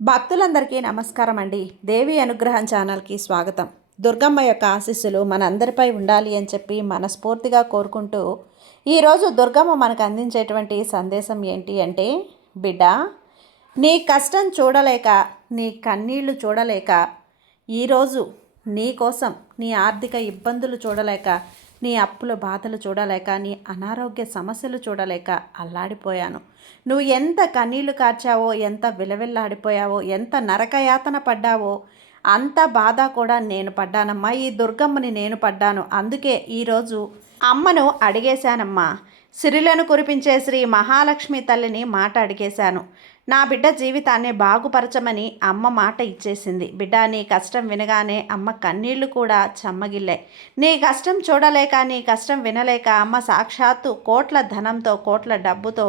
భక్తులందరికీ నమస్కారం అండి. దేవి అనుగ్రహం ఛానల్కి స్వాగతం. దుర్గమ్మ యొక్క ఆశీస్సులు మనందరిపై ఉండాలి అని చెప్పి మనస్ఫూర్తిగా కోరుకుంటూ ఈరోజు దుర్గమ్మ మనకు అందించేటువంటి సందేశం ఏంటి అంటే, బిడ్డ, నీ కష్టం చూడలేక, నీ కన్నీళ్లు చూడలేక, ఈరోజు నీ కోసం నీ ఆర్థిక ఇబ్బందులు చూడలేక, నీ అప్పుల బాధలు చూడలేక, నీ అనారోగ్య సమస్యలు చూడలేక అల్లాడిపోయాను. నువ్వు ఎంత కన్నీళ్లు కార్చావో, ఎంత విలవిల్లాడిపోయావో, ఎంత నరకయాతన పడ్డావో అంత బాధ కూడా నేను పడ్డానమ్మా. ఈ దుర్గమ్మని నేను పడ్డాను. అందుకే ఈరోజు అమ్మను అడిగేశానమ్మా. సిరిలను కురిపించే శ్రీ మహాలక్ష్మి తల్లిని మాట అడిగేశాను. నా బిడ్డ జీవితాన్ని బాగుపరచమని అమ్మ మాట ఇచ్చేసింది. బిడ్డ, నీ కష్టం వినగానే అమ్మ కన్నీళ్లు కూడా చెమ్మగిల్లాయి. నీ కష్టం చూడలేక, నీ కష్టం వినలేక అమ్మ సాక్షాత్తు కోట్ల ధనంతో, కోట్ల డబ్బుతో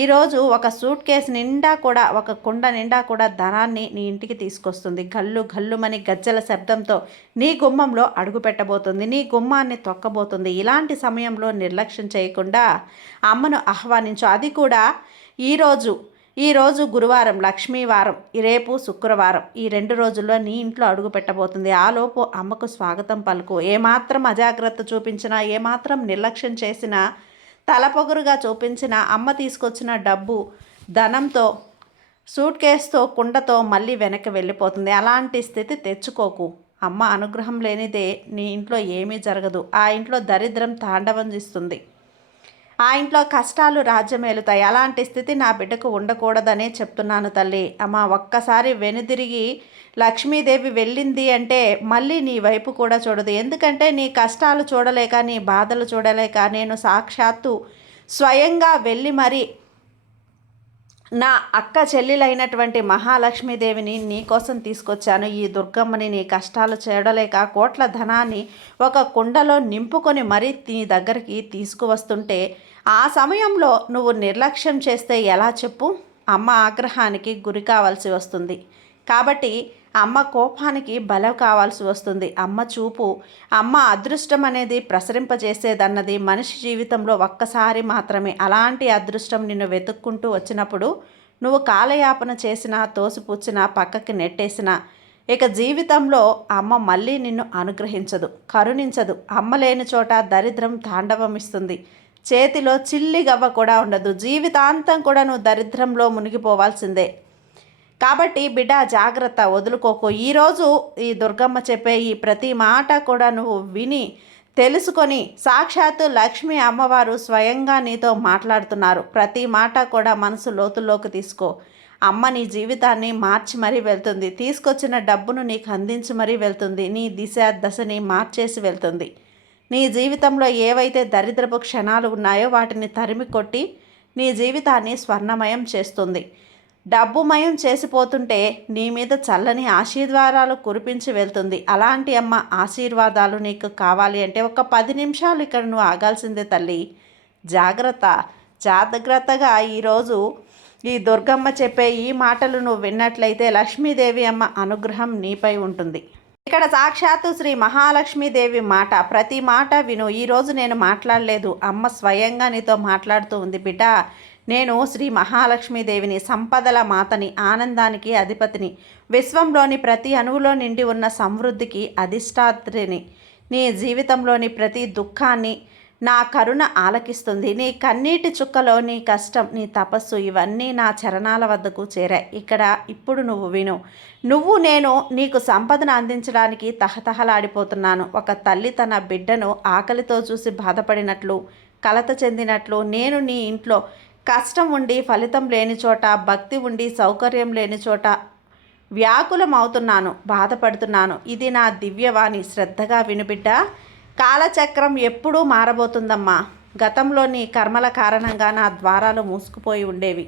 ఈరోజు ఒక సూట్ కేసు నిండా కూడా, ఒక కుండ నిండా కూడా ధనాన్ని నీ ఇంటికి తీసుకొస్తుంది. గల్లు గల్లుమని గజ్జల శబ్దంతో నీ గుమ్మంలో అడుగు పెట్టబోతుంది, నీ గుమ్మాన్ని తొక్కబోతుంది. ఇలాంటి సమయంలో నిర్లక్ష్యం చేయకుండా అమ్మను ఆహ్వానించు. అది కూడా ఈరోజు గురువారం, లక్ష్మీవారం, రేపు శుక్రవారం, ఈ 2 రోజుల్లో నీ ఇంట్లో అడుగు పెట్టబోతుంది. ఆలోపు అమ్మకు స్వాగతం పలుకు. ఏమాత్రం అజాగ్రత్త చూపించినా, ఏమాత్రం నిర్లక్ష్యం చేసినా, తలపొగరుగా చూపించిన అమ్మ తీసుకొచ్చిన డబ్బు ధనంతో, సూట్ కేసుతో, కుండతో మళ్ళీ వెనక్కి వెళ్ళిపోతుంది. అలాంటి స్థితి తెచ్చుకోకు. అమ్మ అనుగ్రహం లేనిదే నీ ఇంట్లో ఏమీ జరగదు. ఆ ఇంట్లో దరిద్రం తాండవం చేస్తుంది. ఆ ఇంట్లో కష్టాలు రాజ్యమేలుతాయి. అలాంటి స్థితి నా బిడ్డకు ఉండకూడదనే చెప్తున్నాను తల్లి. అమ్మ, ఒక్కసారి వెనుదిరిగి లక్ష్మీదేవి వెళ్ళింది అంటే మళ్ళీ నీ వైపు కూడా చూడదు. ఎందుకంటే నీ కష్టాలు చూడలేక, నీ బాధలు చూడలేక నేను సాక్షాత్తు స్వయంగా వెళ్ళి మరి నా అక్క చెల్లెలైనటువంటి మహాలక్ష్మీదేవిని నీ కోసం తీసుకొచ్చాను. ఈ దుర్గమ్మని నీ కష్టాలు చూడలేక కోట్ల ధనాన్ని ఒక కుండలో నింపుకొని మరీ నీ దగ్గరికి తీసుకువస్తుంటే ఆ సమయంలో నువ్వు నిర్లక్ష్యం చేస్తే ఎలా చెప్పు? అమ్మ ఆగ్రహానికి గురి కావాల్సి వస్తుంది. కాబట్టి అమ్మ కోపానికి బలం కావాల్సి వస్తుంది. అమ్మ చూపు, అమ్మ అదృష్టం అనేది ప్రసరింపజేసేదన్నది మనిషి జీవితంలో ఒక్కసారి మాత్రమే. అలాంటి అదృష్టం నిన్ను వెతుక్కుంటూ వచ్చినప్పుడు నువ్వు కాలయాపన చేసినా, తోసిపుచ్చినా, పక్కకి నెట్టేసినా ఇక జీవితంలో అమ్మ మళ్ళీ నిన్ను అనుగ్రహించదు, కరుణించదు. అమ్మ లేని చోట దరిద్రం తాండవమిస్తుంది. చేతిలో చిల్లి గవ్వ కూడా ఉండదు. జీవితాంతం కూడా నువ్వు దరిద్రంలో మునిగిపోవాల్సిందే. కాబట్టి బిడ్డ, జాగ్రత్త, వదులుకోకు. ఈరోజు ఈ దుర్గమ్మ చెప్పే ఈ ప్రతి మాట కూడా నువ్వు విని తెలుసుకొని, సాక్షాత్తు లక్ష్మీ అమ్మవారు స్వయంగా నీతో మాట్లాడుతున్నారు. ప్రతి మాట కూడా మనసు లోతుల్లోకి తీసుకో. అమ్మ నీ జీవితాన్ని మార్చి మరీ వెళ్తుంది. తీసుకొచ్చిన డబ్బును నీకు అందించి మరీ వెళ్తుంది. నీ దిశ దశని మార్చేసి వెళ్తుంది. నీ జీవితంలో ఏవైతే దరిద్రపు క్షణాలు ఉన్నాయో వాటిని తరిమి కొట్టి నీ జీవితాన్ని స్వర్ణమయం చేస్తుంది. డబ్బుమయం చేసిపోతుంటే నీ మీద చల్లని ఆశీర్వాదాలు కురిపించి వెళ్తుంది. అలాంటి అమ్మ ఆశీర్వాదాలు నీకు కావాలి అంటే ఒక 10 నిమిషాలు ఇక్కడ నువ్వు ఆగాల్సిందే తల్లి. జాగ్రత్తగా ఈరోజు ఈ దుర్గమ్మ చెప్పే ఈ మాటలు నువ్వు విన్నట్లయితే లక్ష్మీదేవి అమ్మ అనుగ్రహం నీపై ఉంటుంది. ఇక్కడ సాక్షాత్తు శ్రీ మహాలక్ష్మీదేవి మాట, ప్రతి మాట విను. ఈరోజు నేను మాట్లాడలేదు, అమ్మ స్వయంగా నీతో మాట్లాడుతూ ఉంది. బిడ్డ, నేను శ్రీ మహాలక్ష్మీదేవిని, సంపదల మాతని, ఆనందానికి అధిపతిని, విశ్వంలోని ప్రతి అణువులో నిండి ఉన్న సమృద్ధికి అధిష్టాత్రిని. నీ జీవితంలోని ప్రతి దుఃఖాన్ని నా కరుణ ఆలకిస్తుంది. నీ కన్నీటి చుక్కలో నీ కష్టం, నీ తపస్సు ఇవన్నీ నా చరణాల వద్దకు చేరాయి. ఇప్పుడు నువ్వు విను. నేను నీకు సంపదను అందించడానికి తహతహలాడిపోతున్నాను. ఒక తల్లి తన బిడ్డను ఆకలితో చూసి బాధపడినట్లు, కలత చెందినట్లు నేను నీ ఇంట్లో కష్టం ఉండి ఫలితం లేని చోట, భక్తి ఉండి సౌకర్యం లేని చోట వ్యాకులం అవుతున్నాను, బాధపడుతున్నాను. ఇది నా దివ్యవాణి, శ్రద్ధగా వినుబిడ్డ. కాలచక్రం ఎప్పుడూ మారబోతుందమ్మా. గతంలో నీ కర్మల కారణంగా నా ద్వారాలు మూసుకుపోయి ఉండేవి.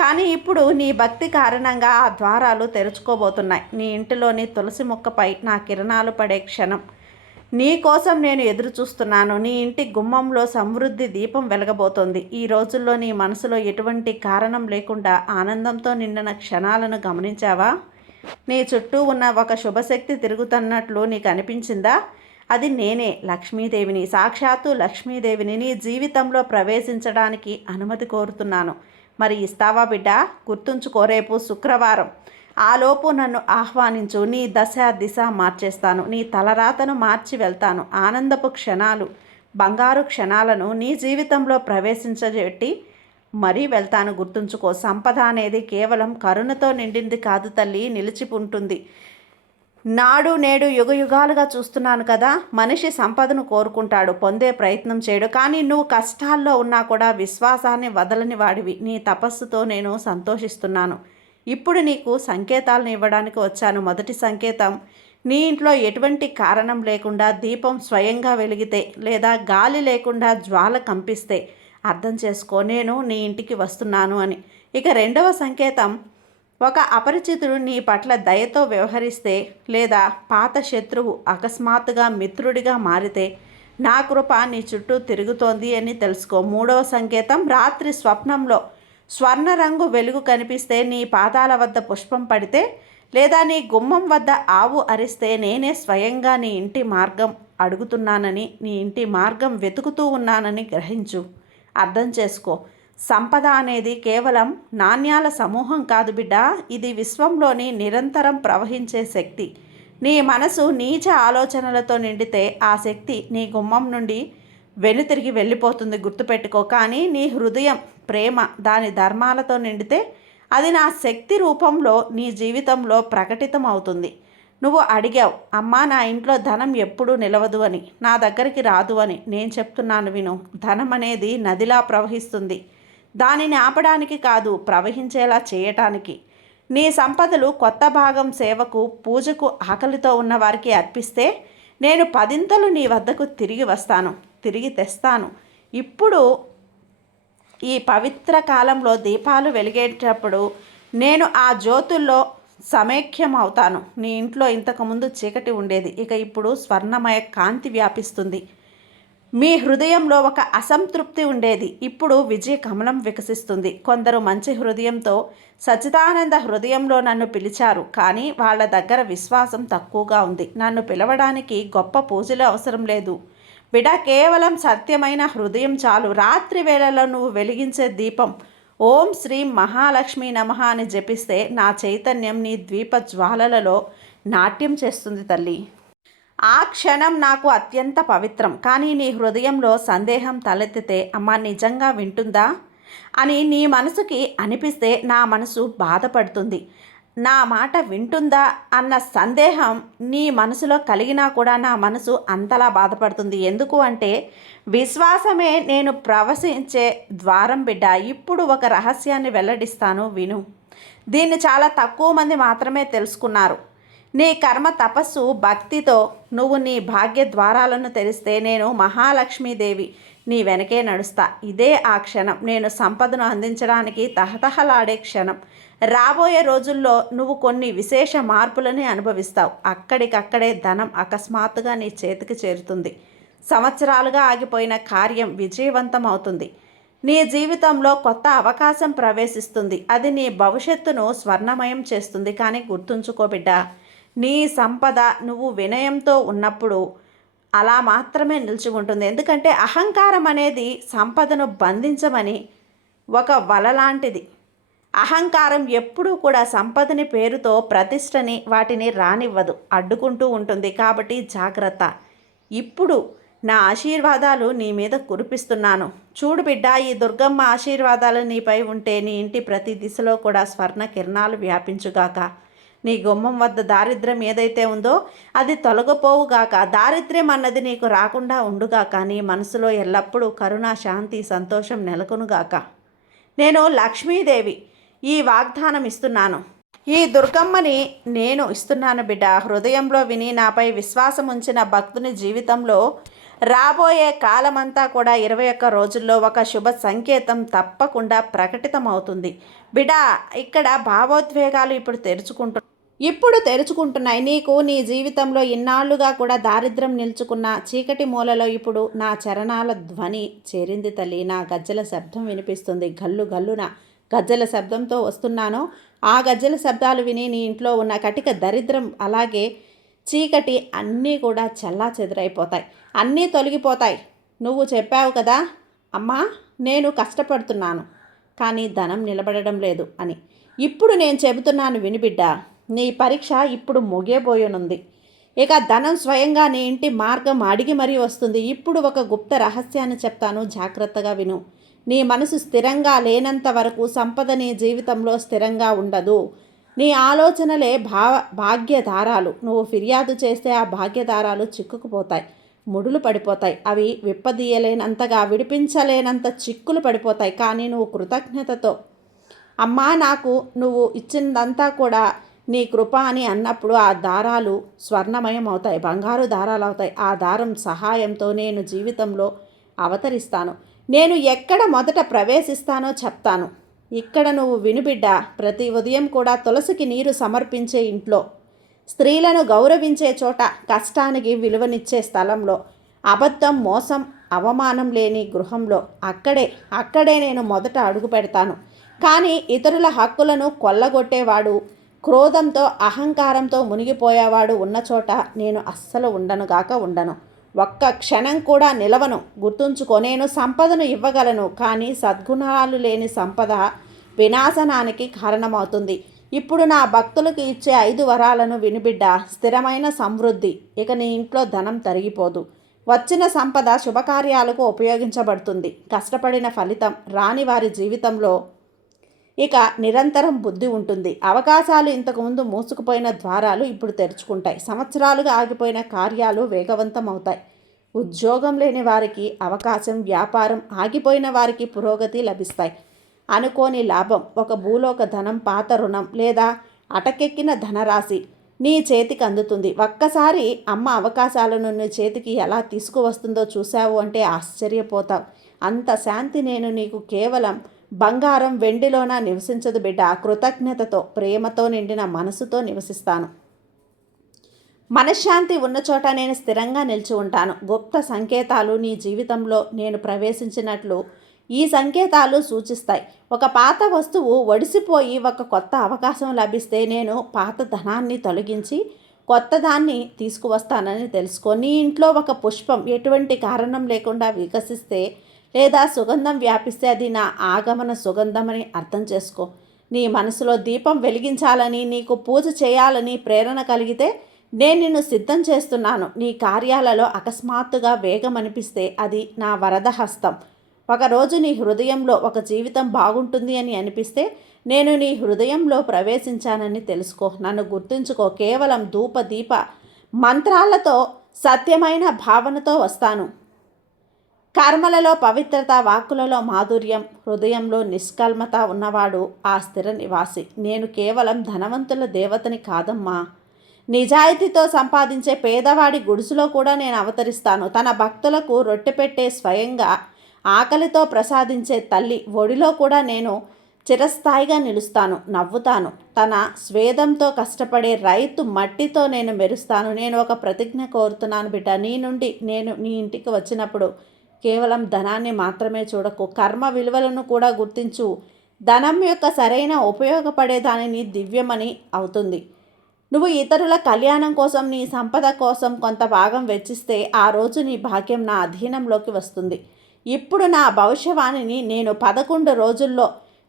కానీ ఇప్పుడు నీ భక్తి కారణంగా ఆ ద్వారాలు తెరుచుకోబోతున్నాయి. నీ ఇంటిలోని తులసి మొక్కపై నా కిరణాలు పడే క్షణం నీ కోసం నేను ఎదురు చూస్తున్నాను. నీ ఇంటి గుమ్మంలో సమృద్ధి దీపం వెలగబోతోంది. ఈ రోజుల్లో నీ మనసులో ఎటువంటి కారణం లేకుండా ఆనందంతో నిండిన క్షణాలను గమనించావా? నీ చుట్టూ ఉన్న ఒక శుభశక్తి తిరుగుతున్నట్లు నీకు అనిపించిందా? అది నేనే, లక్ష్మీదేవిని, సాక్షాత్తు లక్ష్మీదేవిని నీ జీవితంలో ప్రవేశించడానికి అనుమతి కోరుతున్నాను. మరి ఇస్తావా బిడ్డ? గుర్తుంచుకో, రేపు శుక్రవారం, ఆలోపు నన్ను ఆహ్వానించు, నీ దశ దిశ మార్చేస్తాను, నీ తలరాతను మార్చి వెళ్తాను. ఆనందపు క్షణాలు, బంగారు క్షణాలను నీ జీవితంలో ప్రవేశించజెట్టి మరీ వెళ్తాను. గుర్తుంచుకో, సంపద అనేది కేవలం కరుణతో నిండింది కాదు తల్లి, నిలిచి ఉంటుంది. నాడు నేడు యుగయుగాలుగా చూస్తున్నాను కదా, మనిషి సంపదను కోరుకుంటాడు, పొందే ప్రయత్నం చేయడు. కానీ నువ్వు కష్టాల్లో ఉన్నా కూడా విశ్వాసాన్ని వదలని వాడివి. నీ తపస్సుతో నేను సంతోషిస్తున్నాను. ఇప్పుడు నీకు సంకేతాలను ఇవ్వడానికి వచ్చాను. మొదటి సంకేతం, నీ ఇంట్లో ఎటువంటి కారణం లేకుండా దీపం స్వయంగా వెలిగితే లేదా గాలి లేకుండా జ్వాల కంపిస్తే అర్థం చేసుకో, నేను నీ ఇంటికి వస్తున్నాను అని. ఇక రెండవ సంకేతం, ఒక అపరిచితుడు నీ పట్ల దయతో వ్యవహరిస్తే లేదా పాత శత్రువు అకస్మాత్తుగా మిత్రుడిగా మారితే నా కృప నీ చుట్టూ తిరుగుతోంది అని తెలుసుకో. మూడవ సంకేతం, రాత్రి స్వప్నంలో స్వర్ణ రంగు వెలుగు కనిపిస్తే, నీ పాదాల వద్ద పుష్పం పడితే లేదా నీ గుమ్మం వద్ద ఆవు అరిస్తే నేనే స్వయంగా నీ ఇంటి మార్గం అడుగుతున్నానని, నీ ఇంటి మార్గం వెతుకుతూ ఉన్నానని గ్రహించు. అర్థం చేసుకో, సంపద అనేది కేవలం నాణ్యాల సమూహం కాదు బిడ్డ, ఇది విశ్వంలోని నిరంతరం ప్రవహించే శక్తి. నీ మనసు నీచ ఆలోచనలతో నిండితే ఆ శక్తి నీ గుమ్మం నుండి వెనుతిరిగి వెళ్ళిపోతుంది, గుర్తుపెట్టుకో. కానీ నీ హృదయం ప్రేమ, దాని ధర్మాలతో నిండితే అది నా శక్తి రూపంలో నీ జీవితంలో ప్రకటితం అవుతుంది. నువ్వు అడిగావు, అమ్మా నా ఇంట్లో ధనం ఎప్పుడూ నిలవదు అని, నా దగ్గరికి రాదు అని. నేను చెప్తున్నాను విను, ధనం అనేది నదిలా ప్రవహిస్తుంది. దానిని ఆపడానికి కాదు, ప్రవహించేలా చేయటానికి. నీ సంపదలు కొత్త భాగం సేవకు, పూజకు, ఆకలితో ఉన్న వారికి అర్పిస్తే నేను పదింతలు నీ వద్దకు తిరిగి వస్తాను, తిరిగి తెస్తాను. ఇప్పుడు ఈ పవిత్ర కాలంలో దీపాలు వెలిగేటప్పుడు నేను ఆ జ్యోతుల్లో సమైక్యం అవుతాను. నీ ఇంట్లో ఇంతకుముందు చీకటి ఉండేది, ఇక ఇప్పుడు స్వర్ణమయ కాంతి వ్యాపిస్తుంది. మీ హృదయంలో ఒక అసంతృప్తి ఉండేది, ఇప్పుడు విజయ కమలం వికసిస్తుంది. కొందరు మంచి హృదయంతో సచ్చిదానంద హృదయంలో నన్ను పిలిచారు, కానీ వాళ్ళ దగ్గర విశ్వాసం తక్కువగా ఉంది. నన్ను పిలవడానికి గొప్ప పూజలు అవసరం లేదు బిడ్డ, కేవలం సత్యమైన హృదయం చాలు. రాత్రి వేళలో నువ్వు వెలిగించే దీపం ఓం శ్రీ మహాలక్ష్మి నమః అని జపిస్తే నా చైతన్యం నీ ద్వీప జ్వాలలలో నాట్యం చేస్తుంది తల్లి. ఆ క్షణం నాకు అత్యంత పవిత్రం. కానీ నీ హృదయంలో సందేహం తలెత్తితే, అమ్మ నిజంగా వింటుందా అని నీ మనసుకి అనిపిస్తే నా మనసు బాధపడుతుంది. నా మాట వింటుందా అన్న సందేహం నీ మనసులో కలిగినా కూడా నా మనసు అంతలా బాధపడుతుంది. ఎందుకు అంటే విశ్వాసమే నేను ప్రవశించే ద్వారం బిడ్డ. ఇప్పుడు ఒక రహస్యాన్ని వెల్లడిస్తాను విను. దీన్ని చాలా తక్కువ మంది మాత్రమే తెలుసుకున్నారు. నీ కర్మ, తపస్సు, భక్తితో నువ్వు నీ భాగ్య ద్వారాలను తెరిస్తే నేను మహాలక్ష్మీదేవి నీ వెనకే నడుస్తా. ఇదే ఆ క్షణం, నేను సంపదను అందించడానికి తహతహలాడే క్షణం. రాబోయే రోజుల్లో నువ్వు కొన్ని విశేష మార్పులని అనుభవిస్తావు. అక్కడికక్కడే ధనం అకస్మాత్తుగా నీ చేతికి చేరుతుంది. సంవత్సరాలుగా ఆగిపోయిన కార్యం విజయవంతం అవుతుంది. నీ జీవితంలో కొత్త అవకాశం ప్రవేశిస్తుంది. అది నీ భవిష్యత్తును స్వర్ణమయం చేస్తుంది. కానీ గుర్తుంచుకో బిడ్డ, నీ సంపద నువ్వు వినయంతో ఉన్నప్పుడు అలా మాత్రమే నిలిచి ఉంటుంది. ఎందుకంటే అహంకారం అనేది సంపదను బంధించమని ఒక వల లాంటిది. అహంకారం ఎప్పుడూ కూడా సంపదని పేరుతో ప్రతిష్టని, వాటిని రానివ్వదు, అడ్డుకుంటూ ఉంటుంది. కాబట్టి జాగ్రత్త. ఇప్పుడు నా ఆశీర్వాదాలు నీ మీద కురిపిస్తున్నాను. చూడు బిడ్డ, ఈ దుర్గమ్మ ఆశీర్వాదాలు నీపై ఉంటే నీ ఇంటి ప్రతి దిశలో కూడా స్వర్ణ కిరణాలు వ్యాపించుగాక. నీ గుమ్మం వద్ద దారిద్ర్యం ఏదైతే ఉందో అది తొలగిపోవుగాక. దారిద్ర్యం అన్నది నీకు రాకుండా ఉండుగాక. నీ మనసులో ఎల్లప్పుడూ కరుణ, శాంతి, సంతోషం నెలకొనుగాక. నేను లక్ష్మీదేవి ఈ వాగ్దానం ఇస్తున్నాను. ఈ దుర్గమ్మని నేను ఇస్తున్నాను బిడ్డ. హృదయంలో విని నాపై విశ్వాసం ఉంచిన భక్తుని జీవితంలో రాబోయే కాలమంతా కూడా 21 రోజుల్లో ఒక శుభ సంకేతం తప్పకుండా ప్రకటితమవుతుంది బిడ్డ. ఇక్కడ భావోద్వేగాలు ఇప్పుడు తెరుచుకుంటున్నాయి. నీకు నీ జీవితంలో ఇన్నాళ్లుగా కూడా దారిద్ర్యం నిలుచుకున్న చీకటి మూలలో ఇప్పుడు నా చరణాల ధ్వని చేరింది తల్లి. నా గజ్జల శబ్దం వినిపిస్తుంది. గల్లు గల్లున గజ్జల శబ్దంతో వస్తున్నానో ఆ గజ్జల శబ్దాలు విని నీ ఇంట్లో ఉన్న కటిక దరిద్రం, అలాగే చీకటి అన్నీ కూడా చల్లా చెదురైపోతాయి, అన్నీ తొలగిపోతాయి. నువ్వు చెప్పావు కదా అమ్మా, నేను కష్టపడుతున్నాను కానీ ధనం నిలబడడం లేదు అని. ఇప్పుడు నేను చెబుతున్నాను వినిబిడ్డ, నీ పరీక్ష ఇప్పుడు ముగియబోయనుంది. ఇక ధనం స్వయంగా నీ ఇంటి మార్గం అడిగి మరీ వస్తుంది. ఇప్పుడు ఒక గుప్త రహస్యాన్ని చెప్తాను, జాగ్రత్తగా విను. నీ మనసు స్థిరంగా లేనంత వరకు సంపద నీ జీవితంలో స్థిరంగా ఉండదు. నీ ఆలోచనలే భాగ్యధారాలు. నువ్వు ఫిర్యాదు చేస్తే ఆ భాగ్యధారాలు చిక్కుకుపోతాయి, ముడులు పడిపోతాయి. అవి విప్పదీయలేనంతగా, విడిపించలేనంత చిక్కులు పడిపోతాయి. కానీ నువ్వు కృతజ్ఞతతో, అమ్మా నాకు నువ్వు ఇచ్చిందంతా కూడా నీ కృప అని అన్నప్పుడు ఆ దారాలు స్వర్ణమయం అవుతాయి, బంగారు దారాలు అవుతాయి. ఆ దారం సహాయంతో నేను జీవితంలో అవతరిస్తాను. నేను ఎక్కడ మొదట ప్రవేశిస్తానో చెప్తాను. ఇక్కడ నువ్వు వినుబిడ్డ, ప్రతి ఉదయం కూడా తులసికి నీరు సమర్పించే ఇంట్లో, స్త్రీలను గౌరవించే చోట, కష్టానికి విలువనిచ్చే స్థలంలో, అబద్ధం, మోసం, అవమానం లేని గృహంలో, అక్కడే నేను మొదట అడుగు పెడతాను. కానీ ఇతరుల హక్కులను కొల్లగొట్టేవాడు, క్రోధంతో అహంకారంతో మునిగిపోయేవాడు ఉన్న చోట నేను అస్సలు ఉండను. ఒక్క క్షణం కూడా నిలవను. గుర్తుంచుకో, నేను సంపదను ఇవ్వగలను, కానీ సద్గుణాలు లేని సంపద వినాశనానికి కారణమవుతుంది. ఇప్పుడు నా భక్తులకు ఇచ్చే 5 వరాలను వినిబిడ్డ. స్థిరమైన సమృద్ధి. ఇక నీ ఇంట్లో ధనం తరిగిపోదు. వచ్చిన సంపద శుభకార్యాలకు ఉపయోగించబడుతుంది. కష్టపడిన ఫలితం రాని వారి జీవితంలో ఇక నిరంతరం బుద్ధి ఉంటుంది. అవకాశాలు ఇంతకుముందు మూసుకుపోయిన ద్వారాలు ఇప్పుడు తెరుచుకుంటాయి. సంవత్సరాలుగా ఆగిపోయిన కార్యాలు వేగవంతం అవుతాయి. ఉద్యోగం లేని వారికి అవకాశం, వ్యాపారం ఆగిపోయిన వారికి పురోగతి లభిస్తాయి. అనుకోని లాభం, ఒక భూలోక ధనం, పాత రుణం లేదా అటకెక్కిన ధనరాశి నీ చేతికి అందుతుంది. ఒక్కసారి అమ్మ అవకాశాలను నీ చేతికి ఎలా తీసుకువస్తుందో చూశావు అంటే ఆశ్చర్యపోతావు. అంత శాంతి నేను నీకు కేవలం బంగారం, వెండిలోన నివసించదు బిడ్డ. కృతజ్ఞతతో, ప్రేమతో నిండిన మనసుతో నివసిస్తాను. మనశ్శాంతి ఉన్న చోట నేను స్థిరంగా నిలిచి ఉంటాను. గుప్త సంకేతాలు నీ జీవితంలో నేను ప్రవేశించినట్లు ఈ సంకేతాలు సూచిస్తాయి. ఒక పాత వస్తువు ఒడిసిపోయి ఒక కొత్త అవకాశం లభిస్తే నేను పాత ధనాన్ని తొలగించి కొత్త దాన్ని తీసుకువస్తానని తెలుసుకో. నీ ఇంట్లో ఒక పుష్పం ఎటువంటి కారణం లేకుండా వికసిస్తే లేదా సుగంధం వ్యాపిస్తే అది నా ఆగమన సుగంధమని అర్థం చేసుకో. నీ మనసులో దీపం వెలిగించాలని, నీకు పూజ చేయాలని ప్రేరణ కలిగితే నేను నిన్ను సిద్ధం చేస్తున్నాను. నీ కార్యాలలో అకస్మాత్తుగా వేగం అనిపిస్తే అది నా వరద హస్తం. ఒకరోజు నీ హృదయంలో ఒక జీవితం బాగుంటుంది అని అనిపిస్తే నేను నీ హృదయంలో ప్రవేశించానని తెలుసుకో. నన్ను గుర్తుంచుకో. కేవలం ధూప దీప మంత్రాలతో, సత్యమైన భావనతో వస్తాను. కర్మలలో పవిత్రత, వాక్కులలో మాధుర్యం, హృదయంలో నిష్కల్మత ఉన్నవాడు ఆ స్థిర నివాసి. నేను కేవలం ధనవంతుల దేవతని కాదమ్మా. నిజాయితీతో సంపాదించే పేదవాడి గుడిసెలో కూడా నేను అవతరిస్తాను. తన భక్తులకు రొట్టె పెట్టే, స్వయంగా ఆకలితో ప్రసాదించే తల్లి ఒడిలో కూడా నేను చిరస్థాయిగా నిలుస్తాను, నవ్వుతాను. తన స్వేదంతో కష్టపడే రైతు మట్టితో నేను మెరుస్తాను. నేను ఒక ప్రతిజ్ఞ కోరుతున్నాను బిడ్డ. నీ నుండి నేను నీ ఇంటికి వచ్చినప్పుడు కేవలం ధనాన్ని మాత్రమే చూడకు, కర్మ విలువలను కూడా గుర్తించు. ధనం యొక్క సరైన ఉపయోగపడే దానిని దివ్యమని అవుతుంది. నువ్వు ఇతరుల కళ్యాణం కోసం, నీ సంపద కోసం కొంత భాగం వెచ్చిస్తే ఆ రోజు నీ భాగ్యం నా అధీనంలోకి వస్తుంది. ఇప్పుడు నా భవిష్యవాణిని నేను 11 రోజుల్లో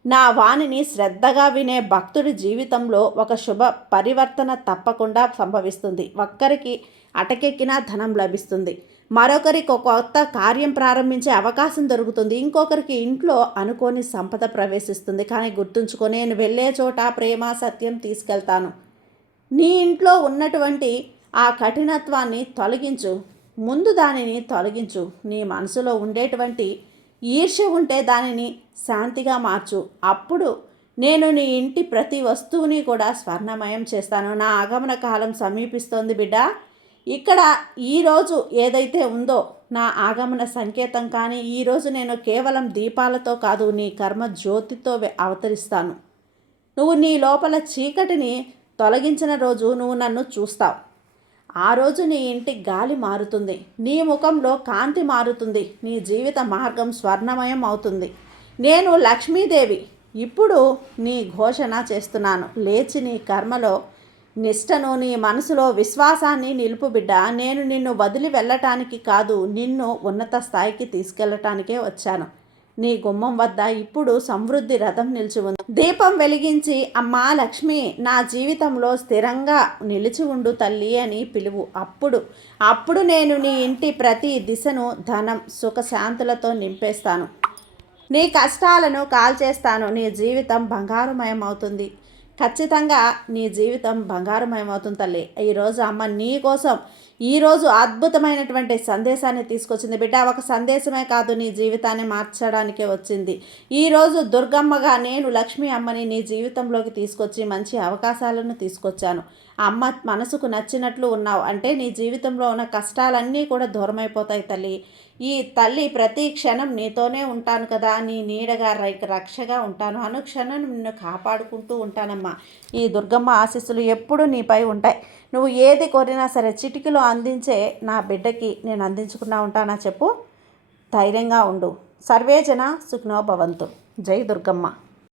నా వాణిని శ్రద్ధగా వినే భక్తుడి జీవితంలో ఒక శుభ పరివర్తన తప్పకుండా సంభవిస్తుంది. ఒక్కరికి అటకెక్కిన ధనం లభిస్తుంది, మరొకరికి ఒక కొత్త కార్యం ప్రారంభించే అవకాశం దొరుకుతుంది, ఇంకొకరికి ఇంట్లో అనుకోని సంపద ప్రవేశిస్తుంది. కానీ గుర్తుంచుకో, నేను వెళ్ళే చోట ప్రేమ, సత్యం తీసుకెళ్తాను. నీ ఇంట్లో ఉన్నటువంటి ఆ కఠినత్వాన్ని తొలగించు. ముందు దానిని తొలగించు. నీ మనసులో ఉండేటువంటి ఈర్ష్య ఉంటే దానిని శాంతిగా మార్చు. అప్పుడు నేను నీ ఇంటి ప్రతి వస్తువుని కూడా స్వర్ణమయం చేస్తాను. నా ఆగమన కాలం సమీపిస్తోంది బిడ్డ. ఇక్కడ ఈరోజు ఏదైతే ఉందో నా ఆగమన సంకేతం. కానీ ఈరోజు నేను కేవలం దీపాలతో కాదు, నీ కర్మ జ్యోతితో అవతరిస్తాను. నువ్వు నీ లోపల చీకటిని తొలగించిన రోజు నువ్వు నన్ను చూస్తావు. ఆ రోజు నీ ఇంటి గాలి మారుతుంది, నీ ముఖంలో కాంతి మారుతుంది, నీ జీవిత మార్గం స్వర్ణమయం అవుతుంది. నేను లక్ష్మీదేవి ఇప్పుడు నీ ఘోషణ చేస్తున్నాను. లేచి నీ కర్మలో నిష్టను, నీ మనసులో విశ్వాసాన్ని నిలుపు బిడ్డ. నేను నిన్ను వదిలి వెళ్ళటానికి కాదు, నిన్ను ఉన్నత స్థాయికి తీసుకెళ్ళటానికే వచ్చాను. నీ గుమ్మం వద్ద ఇప్పుడు సమృద్ధి రథం నిలిచి ఉంది. దీపం వెలిగించి అమ్మా లక్ష్మి నా జీవితంలో స్థిరంగా నిలిచి ఉండు తల్లి అని పిలువు. అప్పుడు నేను నీ ఇంటి ప్రతి దిశను ధనం సుఖశాంతులతో నింపేస్తాను. నీ కష్టాలను కాల్చేస్తాను. నీ జీవితం బంగారుమయం అవుతుంది. ఖచ్చితంగా నీ జీవితం బంగారుమయమవుతుంది తల్లి. ఈరోజు అమ్మ నీ కోసం ఈరోజు అద్భుతమైనటువంటి సందేశాన్ని తీసుకొచ్చింది బిడ్డ. ఒక సందేశమే కాదు, నీ జీవితాన్ని మార్చడానికే వచ్చింది. ఈరోజు దుర్గమ్మగా నేను లక్ష్మీ అమ్మని నీ జీవితంలోకి తీసుకొచ్చి మంచి అవకాశాలను తీసుకొచ్చాను. అమ్మ మనసుకు నచ్చినట్లు ఉన్నావు అంటే నీ జీవితంలో ఉన్న కష్టాలన్నీ కూడా దూరమైపోతాయి తల్లి. ఈ తల్లి ప్రతి క్షణం నీతోనే ఉంటాను కదా, నీ నీడగా రక్షగా ఉంటాను, అనుక్షణం నిన్ను కాపాడుకుంటూ ఉంటానమ్మా. ఈ దుర్గమ్మ ఆశీస్సులు ఎప్పుడూ నీపై ఉంటాయి. నువ్వు ఏది కోరినా సరే చిటికలో అందించే నా బిడ్డకి నేను అందించుకున్నా ఉంటానా చెప్పు. ధైర్యంగా ఉండు. సర్వేజన సుఖినో భవంతు. జై దుర్గమ్మ.